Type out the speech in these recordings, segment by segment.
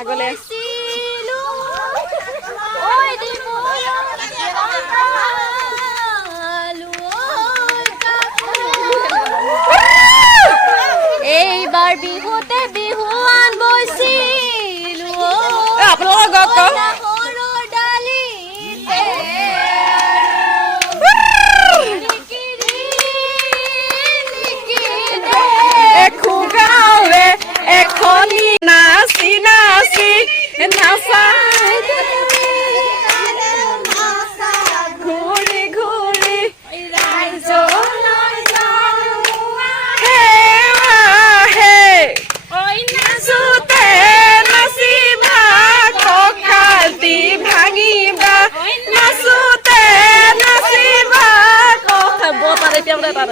আগলে এইবাৰ বিহুতে বিহুৱান বৈছিলো আপোনালোকৰ গাঁৱে এখনি নাচি নাচি নাচাই ঘূৰি ঘূৰি নাচোতে নাচিবা কঁকালটি ভাঙিবা নাচোতে নাচিবা কঁকাল এতিয়া বোলে তাত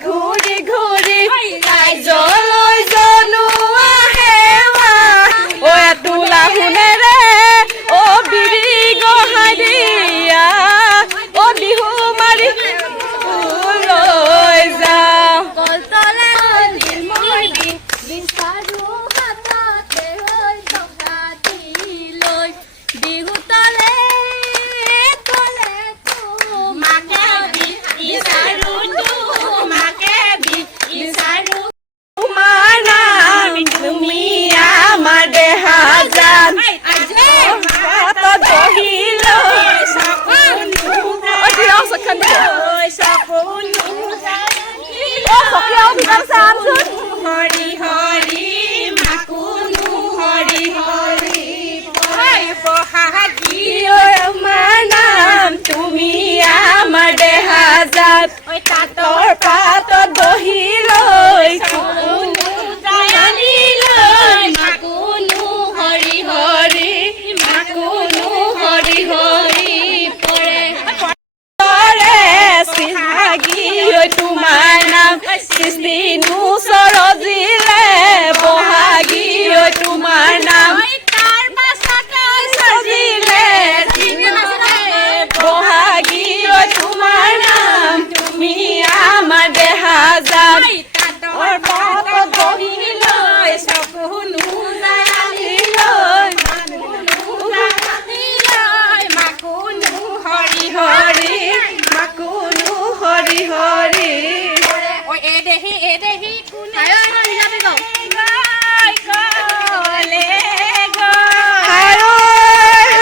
ঘূৰি ঘূৰি ৰাইজলৈ জনোৱা সেৱা অ তোলা শুনেৰে অ বিৰি গহাই দিয়া অ বিহু মাৰি লৈ যাওঁ হৰি হৰি মাকুনু হৰি হৰি বহাগী আমাৰ নাম তুমি আমাৰ দেহাজাত তাঁতৰ পাতত বহি লৈ মাকুনু হৰি হৰি মাকুনু হৰি হৰি পৰে চিহাগী তোমাৰ নাম সৃষ্টিনু সৰজিলে বহাগী তোমাৰ নাম